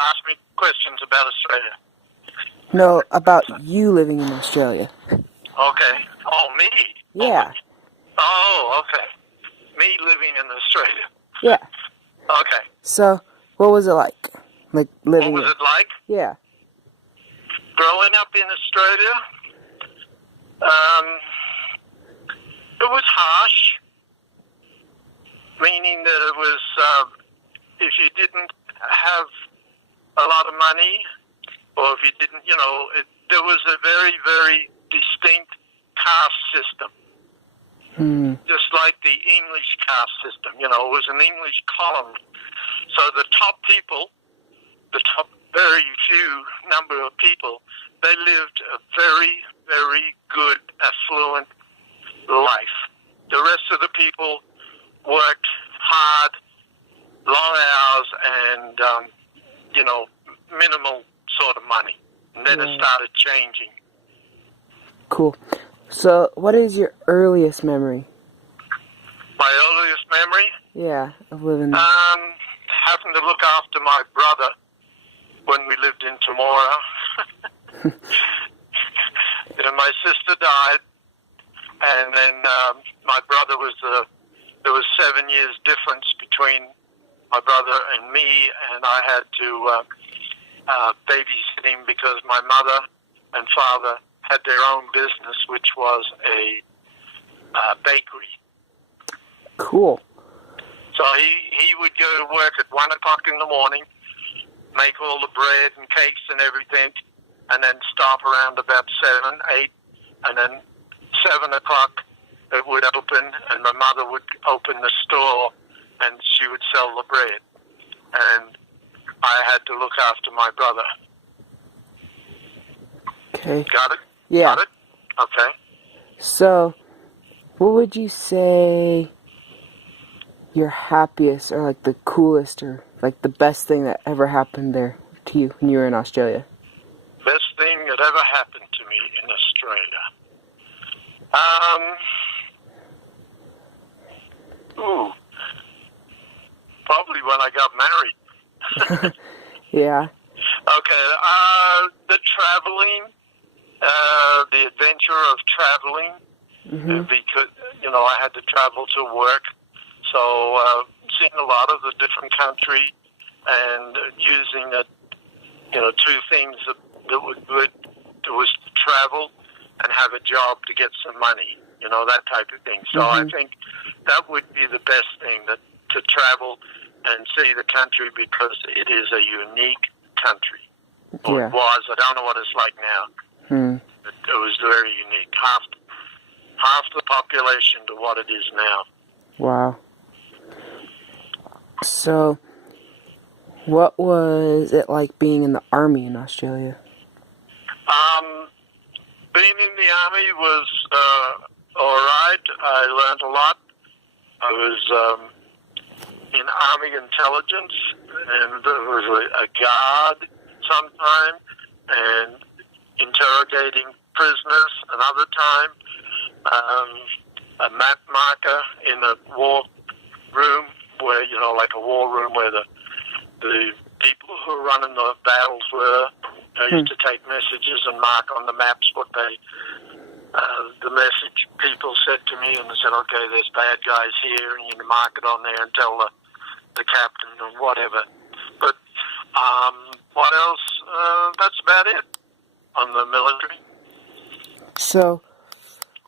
ask me questions about Australia. No, about you living in Australia. Okay. Oh, me? Yeah. Oh, okay. Me living in Australia. Yeah. Okay. So, what was it like? Like living What was it like? Yeah. Growing up in Australia? It was harsh, meaning that it was, if you didn't have a lot of money, or if you didn't, there was a very, very distinct caste system. Just like the English caste system, it was an English colony. So the top people, the top very few number of people, they lived a very, very good, affluent life. The rest of the people worked hard, long hours, and, minimal sort of money. And then it started changing. Cool. So, what is your earliest memory? My earliest memory? Yeah, of living there. Having to look after my brother when we lived in Temora. My sister died, and then my brother there was 7 years difference between my brother and me, and I had to babysit him because my mother and father had their own business, which was a bakery. Cool. So he would go to work at 1 o'clock in the morning, make all the bread and cakes and everything, and then stop around about 7, 8, and then 7 o'clock it would open, and my mother would open the store, and she would sell the bread. And I had to look after my brother. Okay. Got it? Yeah. Got it? Okay. So, what would you say your happiest or like the coolest or like the best thing that ever happened there to you when you were in Australia? Best thing that ever happened to me in Australia. Probably when I got married. Yeah. Okay. The traveling, the adventure of traveling, because I had to travel to work. So seeing a lot of the different country and using two things that were good was to travel and have a job to get some money, that type of thing. So I think that would be the best thing, that to travel and see the country, because it is a unique country. Or it was. I don't know what it's like now. It was very unique. Half the population to what it is now. Wow. So, what was it like being in the army in Australia? Being in the army was all right. I learned a lot. I was in Army intelligence, and there was a guard sometime, and interrogating prisoners another time. A map marker in a war room where, like a war room where the people who were running the battles were. I used to take messages and mark on the maps what the message people said to me, and they said, okay, there's bad guys here, and you can mark it on there and tell the captain or whatever. But what else? That's about it on the military. So,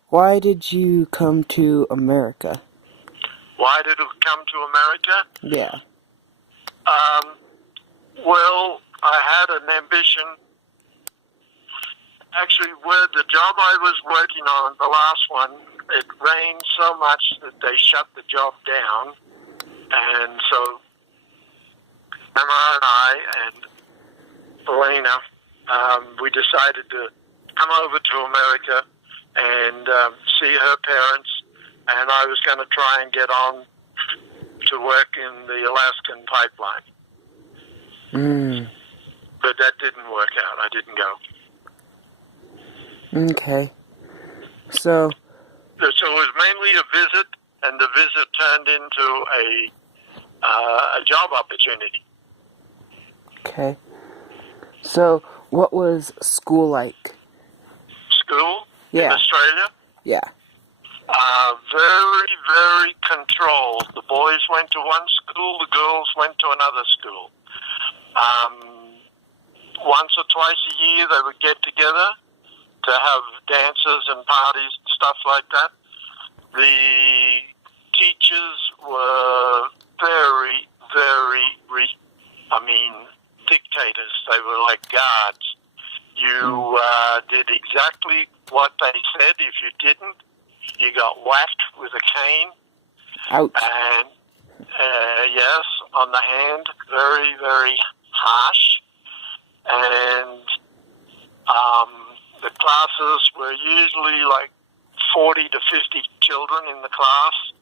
why did you come to America? Why did it come to America? Yeah. Well, I had an ambition. Actually, with the job I was working on, the last one, it rained so much that they shut the job down. And so, Emma and I and Elena, we decided to come over to America and see her parents. And I was going to try and get on to work in the Alaskan pipeline. But that didn't work out. I didn't go. Okay. So it was mainly a visit, and the visit turned into a job opportunity. Okay. So, what was school like? School in Yeah. Australia, Yeah. very, very controlled. The boys went to one school, the girls went to another school. Once or twice a year, they would get together to have dances and parties and stuff like that. The teachers were very, very, dictators. They were like guards. You did exactly what they said. If you didn't, you got whacked with a cane. Ouch. And, yes, on the hand, very, very harsh. And the classes were usually like 40 to 50 children in the class.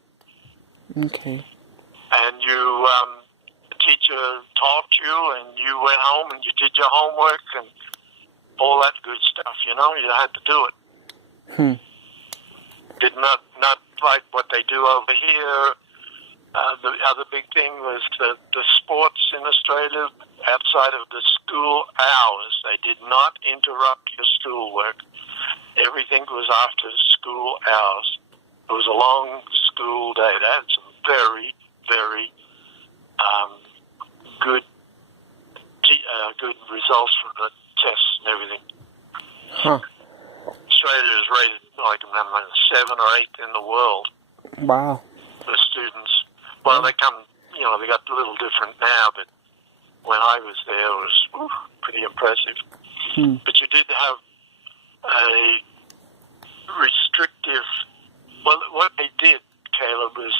Okay. And the teacher taught you, and you went home and you did your homework and all that good stuff, you had to do it. Did not like what they do over here. The other big thing was the sports in Australia outside of the school hours. They did not interrupt your schoolwork. Everything was after school hours. It was a long school day. They had some very, very good results from the tests and everything. Huh. Australia is rated like 7 or 8 in the world. Wow. The students. Well, they come, they got a little different now, but when I was there, it was pretty impressive. But you did have a restrictive, well, what they did, Caleb, was,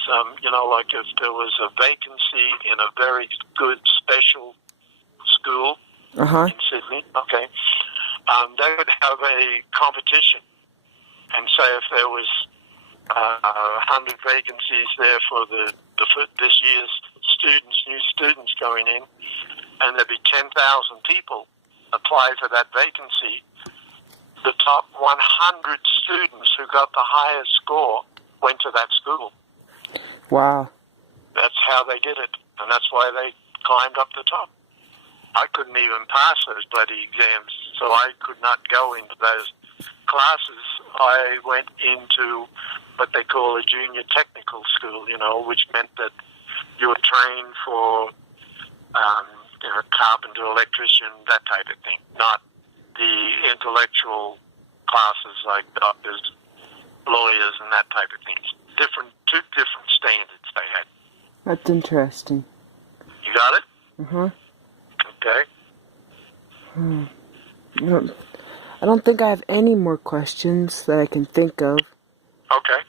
like if there was a vacancy in a very good special school in Sydney, they would have a competition. And say if there was 100 vacancies there for this year's new students going in, and there'd be 10,000 people apply for that vacancy, the top 100 students who got the highest score went to that school. Wow. That's how they did it, and that's why they climbed up the top. I couldn't even pass those bloody exams, so I could not go into those classes. I went into what they call a junior technical school, which meant that you were trained for carpenter, electrician, that type of thing, not the intellectual classes like doctors, lawyers, and that type of things. Two different standards they had. That's interesting. You got it? Okay. I don't think I have any more questions that I can think of. Okay.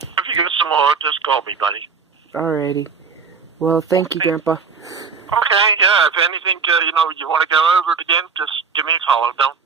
If you get some more, just call me, buddy. Alrighty. Well, thank you, Grandpa. Okay, yeah. If anything, you want to go over it again, just give me a follow. Don't